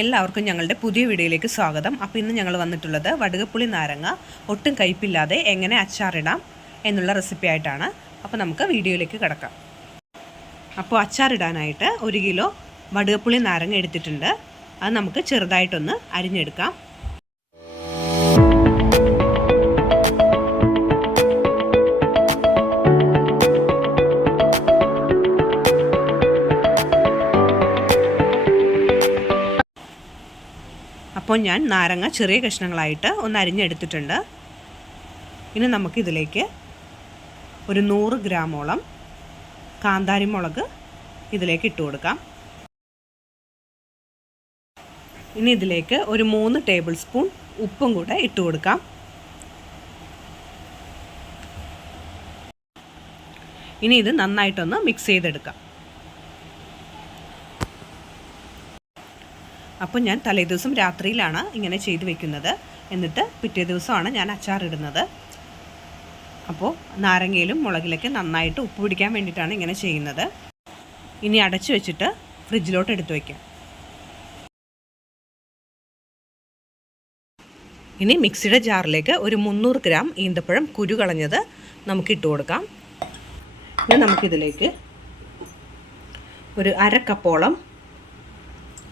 എല്ലാവർക്കും ഞങ്ങളുടെ പുതിയ വീഡിയോയിലേക്ക് സ്വാഗതം. അപ്പോൾ ഇന്ന് ഞങ്ങൾ വന്നിട്ടുള്ളത് വടുകപ്പുളി നാരങ്ങ ഒട്ടും കയ്പില്ലാതെ എങ്ങനെ അച്ചാറിടാം എന്നുള്ള റെസിപ്പി ആയിട്ടാണ്. അപ്പോൾ നമുക്ക് വീഡിയോയിലേക്ക് കിടക്കാം. അപ്പോൾ അച്ചാറിടാനായിട്ട് ഒരു കിലോ വടുകപ്പുളി നാരങ്ങ എടുത്തിട്ടുണ്ട്. അത് നമുക്ക് ചെറുതായിട്ടൊന്ന് അരിഞ്ഞെടുക്കാം. അപ്പോൾ ഞാൻ നാരങ്ങ ചെറിയ കഷ്ണങ്ങളായിട്ട് ഒന്ന് അരിഞ്ഞെടുത്തിട്ടുണ്ട്. ഇനി നമുക്കിതിലേക്ക് ഒരു നൂറ് ഗ്രാമോളം കാന്താരി മുളക് ഇതിലേക്ക് ഇട്ട് കൊടുക്കാം. ഇനി ഇതിലേക്ക് ഒരു മൂന്ന് ടേബിൾ സ്പൂൺ ഉപ്പും കൂടെ ഇട്ട് കൊടുക്കാം. ഇനി ഇത് നന്നായിട്ടൊന്ന് മിക്സ് ചെയ്തെടുക്കാം. അപ്പോൾ ഞാൻ തലേദിവസം രാത്രിയിലാണ് ഇങ്ങനെ ചെയ്ത് വെക്കുന്നത്. എന്നിട്ട് പിറ്റേ ദിവസമാണ് ഞാൻ അച്ചാറിടുന്നത് അപ്പോൾ നാരങ്ങയിലും മുളകിലൊക്കെ നന്നായിട്ട് ഉപ്പ് പിടിക്കാൻ വേണ്ടിയിട്ടാണ് ഇങ്ങനെ ചെയ്യുന്നത്. ഇനി അടച്ചു വെച്ചിട്ട് ഫ്രിഡ്ജിലോട്ട് എടുത്തു വയ്ക്കാം. ഇനി മിക്സിയുടെ ജാറിലേക്ക് ഒരു മുന്നൂറ് ഗ്രാം ഈന്തപ്പഴം കുരു കളഞ്ഞത് നമുക്ക് ഇട്ട് കൊടുക്കാം. ഇനി നമുക്കിതിലേക്ക് ഒരു അര കപ്പോളം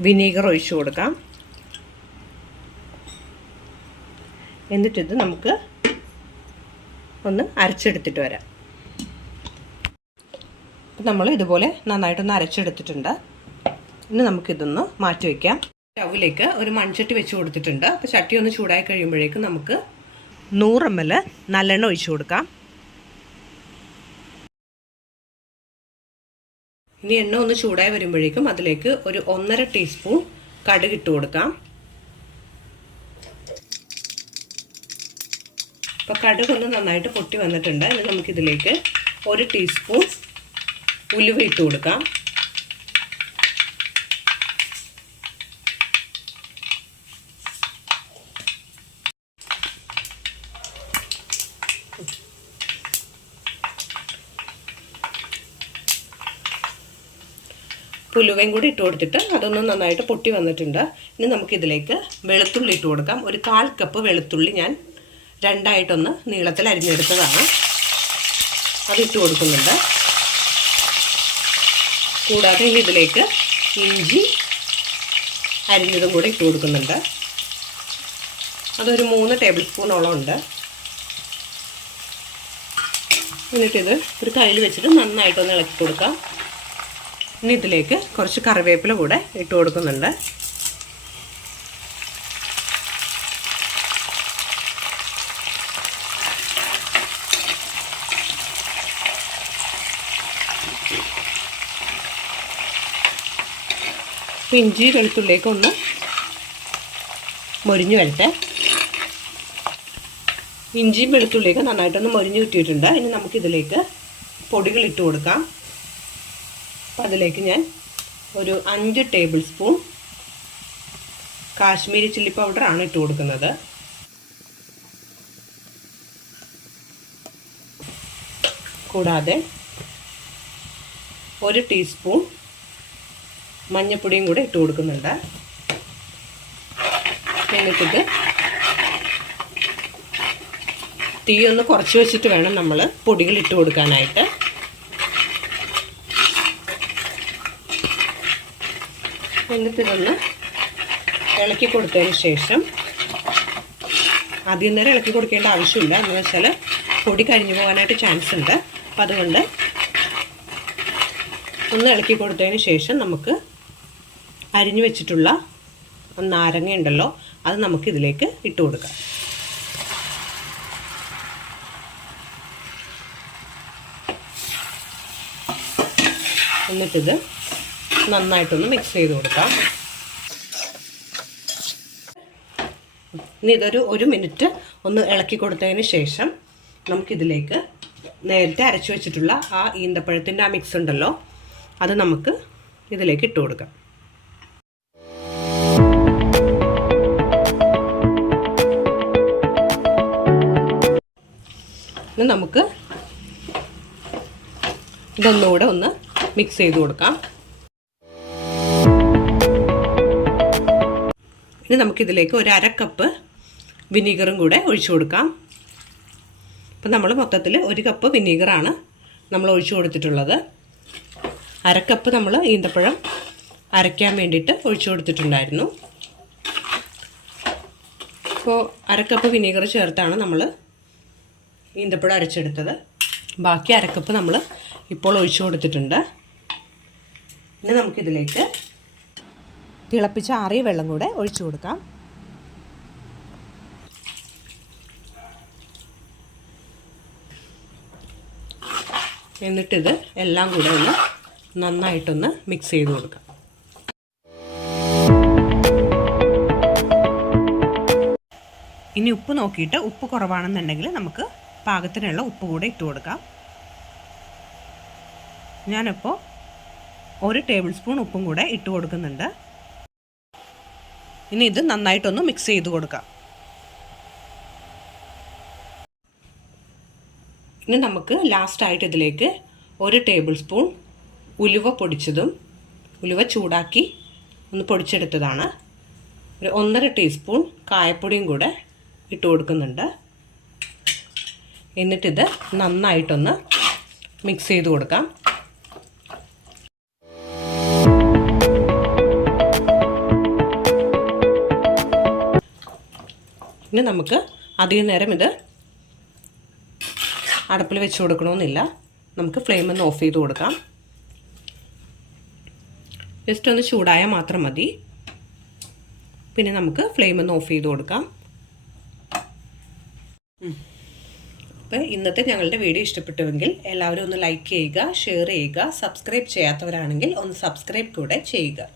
വിനീഗർ ഒഴിച്ചു കൊടുക്കാം. എന്നിട്ടിത് നമുക്ക് ഒന്ന് അരച്ചെടുത്തിട്ട് വരാം. നമ്മൾ ഇതുപോലെ നന്നായിട്ടൊന്ന് അരച്ചെടുത്തിട്ടുണ്ട്. ഇനി നമുക്കിതൊന്ന് മാറ്റി വയ്ക്കാം സ്റ്റൗവിലേക്ക് ഒരു മൺചട്ടി വെച്ച് കൊടുത്തിട്ടുണ്ട്. അപ്പോൾ ചട്ടി ഒന്ന് ചൂടായി കഴിയുമ്പോഴേക്കും നമുക്ക് നൂറ് എം എൽ നല്ലെണ്ണ ഒഴിച്ചു കൊടുക്കാം. ഇനി എണ്ണ ഒന്ന് ചൂടായി വരുമ്പോഴേക്കും അതിലേക്ക് ഒരു ഒന്നര ടീസ്പൂൺ കടുക് ഇട്ട് കൊടുക്കാം. അപ്പോൾ കടുക് ഒന്ന് നന്നായിട്ട് പൊട്ടി വന്നിട്ടുണ്ട്. ഇനി നമുക്കിതിലേക്ക് ഒരു ടീസ്പൂൺ ഉലുവ ഇട്ട് കൊടുക്കാം. പുലുവയും കൂടി ഇട്ട് കൊടുത്തിട്ട് അതൊന്ന് നന്നായിട്ട് പൊട്ടി വന്നിട്ടുണ്ട്. ഇനി നമുക്കിതിലേക്ക് വെളുത്തുള്ളി ഇട്ട് കൊടുക്കാം. ഒരു കാൽ കപ്പ് വെളുത്തുള്ളി ഞാൻ രണ്ടായിട്ടൊന്ന് നീളത്തിൽ അരിഞ്ഞെടുത്തതാണ്. അതിട്ട് കൊടുക്കുന്നുണ്ട്. കൂടാതെ ഇനി ഇതിലേക്ക് ഇഞ്ചി അരിഞ്ഞതും കൂടി ഇട്ട് കൊടുക്കുന്നുണ്ട്. അതൊരു മൂന്ന് ടേബിൾ സ്പൂണോളം ഉണ്ട്. എന്നിട്ടിത് ഒരു കയ്യിൽ വെച്ചിട്ട് നന്നായിട്ടൊന്ന് ഇളക്കി കൊടുക്കാം. ഇനി ഇതിലേക്ക് കുറച്ച് കറിവേപ്പില കൂടെ ഇട്ട് കൊടുക്കുന്നുണ്ട്. ഇഞ്ചി വെളുത്തുള്ളിലേക്ക് ഒന്ന് മൊരിഞ്ഞു വരട്ടെ. ഇഞ്ചിയും വെളുത്തുള്ളിയൊക്കെ നന്നായിട്ടൊന്ന് മൊരിഞ്ഞു കിട്ടിയിട്ടുണ്ട്. ഇനി നമുക്കിതിലേക്ക് പൊടികൾ ഇട്ട് കൊടുക്കാം. അപ്പം അതിലേക്ക് ഞാൻ ഒരു അഞ്ച് ടേബിൾ സ്പൂൺ കാശ്മീരി ചില്ലി പൗഡറാണ് ഇട്ട് കൊടുക്കുന്നത്. കൂടാതെ ഒരു ടീസ്പൂൺ മഞ്ഞൾപ്പൊടിയും കൂടെ ഇട്ട് കൊടുക്കുന്നുണ്ട്. എന്നിട്ടിത് തീ ഒന്ന് കുറച്ച് വെച്ചിട്ട് വേണം നമ്മൾ പൊടികൾ ഇട്ട് കൊടുക്കാനായിട്ട്. എന്നിട്ട് ഇതൊന്ന് ഇളക്കി കൊടുത്തതിന് ശേഷം ആദ്യം നേരം ഇളക്കി കൊടുക്കേണ്ട ആവശ്യമില്ല. എന്ന് വെച്ചാൽ പൊടി കഴിഞ്ഞു പോകാനായിട്ട് ചാൻസ് ഉണ്ട്. അപ്പം അതുകൊണ്ട് ഒന്ന് ഇളക്കി കൊടുത്തതിന് ശേഷം നമുക്ക് അരിഞ്ഞു വെച്ചിട്ടുള്ള നാരങ്ങ ഉണ്ടല്ലോ അത് നമുക്ക് ഇതിലേക്ക് ഇട്ട് കൊടുക്കാം. എന്നിട്ടിത് നന്നായിട്ടൊന്ന് മിക്സ് ചെയ്ത് കൊടുക്കാം. ഇനി ഇതൊരു ഒരു മിനിറ്റ് ഒന്ന് ഇളക്കി കൊടുത്തതിന് ശേഷം നമുക്കിതിലേക്ക് നേരത്തെ അരച്ചു വെച്ചിട്ടുള്ള ആ ഈന്തപ്പഴത്തിന്റെ ആ മിക്സ് ഉണ്ടല്ലോ അത് നമുക്ക് ഇതിലേക്ക് ഇട്ട് കൊടുക്കാം. നമുക്ക് ഇതൊന്നുകൂടെ ഒന്ന് മിക്സ് ചെയ്ത് കൊടുക്കാം. ഇനി നമുക്കിതിലേക്ക് ഒരു അര കപ്പ് വിനീഗറും കൂടെ ഒഴിച്ചു കൊടുക്കാം. അപ്പം നമ്മൾ മൊത്തത്തിൽ ഒരു കപ്പ് വിനീഗറാണ് നമ്മൾ ഒഴിച്ചു കൊടുത്തിട്ടുള്ളത്. അരക്കപ്പ് കപ്പ് നമ്മൾ ഈന്തപ്പഴം അരയ്ക്കാൻ വേണ്ടിയിട്ട് ഒഴിച്ചു കൊടുത്തിട്ടുണ്ടായിരുന്നു. ഇപ്പോൾ അരക്കപ്പ് കപ്പ് വിനീഗർ ചേർത്താണ് നമ്മൾ ഈന്തപ്പഴം അരച്ചെടുത്തത്. ബാക്കി അരക്കപ്പ് നമ്മൾ ഇപ്പോൾ ഒഴിച്ചു കൊടുത്തിട്ടുണ്ട്. ഇനി നമുക്കിതിലേക്ക് തിളപ്പിച്ച ആറിയ വെള്ളം കൂടെ ഒഴിച്ചു കൊടുക്കാം. എന്നിട്ടിത് എല്ലാം കൂടെ ഒന്ന് നന്നായിട്ടൊന്ന് മിക്സ് ചെയ്ത് കൊടുക്കാം. ഇനി ഉപ്പ് നോക്കിയിട്ട് ഉപ്പ് കുറവാണെന്നുണ്ടെങ്കിൽ നമുക്ക് പാകത്തിനുള്ള ഉപ്പ് കൂടെ ഇട്ട് കൊടുക്കാം. ഞാനിപ്പോൾ ഒരു ടേബിൾ സ്പൂൺ ഉപ്പും കൂടെ ഇട്ട് കൊടുക്കുന്നുണ്ട്. ഇനി ഇത് നന്നായിട്ടൊന്ന് മിക്സ് ചെയ്ത് കൊടുക്കാം. ഇനി നമുക്ക് ലാസ്റ്റായിട്ട് ഇതിലേക്ക് ഒരു ടേബിൾ സ്പൂൺ ഉലുവ പൊടിച്ചതും ഉലുവ ചൂടാക്കി ഒന്ന് പൊടിച്ചെടുത്തതാണ്. ഒരു ഒന്നര ടീസ്പൂൺ കായപ്പൊടിയും കൂടെ ഇട്ട് കൊടുക്കുന്നുണ്ട്. എന്നിട്ടിത് നന്നായിട്ടൊന്ന് മിക്സ് ചെയ്ത് കൊടുക്കാം. ഇനി നമുക്ക് അധികം നേരം ഇത് അടുപ്പിൽ വെച്ച് കൊടുക്കണമെന്നില്ല. നമുക്ക് ഫ്ലെയിം ഒന്ന് ഓഫ് ചെയ്ത് കൊടുക്കാം. ജസ്റ്റ് ഒന്ന് ചൂടായാൽ മാത്രം മതി. പിന്നെ നമുക്ക് ഫ്ലെയിം ഒന്ന് ഓഫ് ചെയ്ത് കൊടുക്കാം. അപ്പോൾ ഇന്നത്തെ ഞങ്ങളുടെ വീഡിയോ ഇഷ്ടപ്പെട്ടുവെങ്കിൽ എല്ലാവരും ഒന്ന് ലൈക്ക് ചെയ്യുക ഷെയർ ചെയ്യുക സബ്സ്ക്രൈബ് ചെയ്യാത്തവരാണെങ്കിൽ ഒന്ന് സബ്സ്ക്രൈബ് കൂടെ ചെയ്യുക.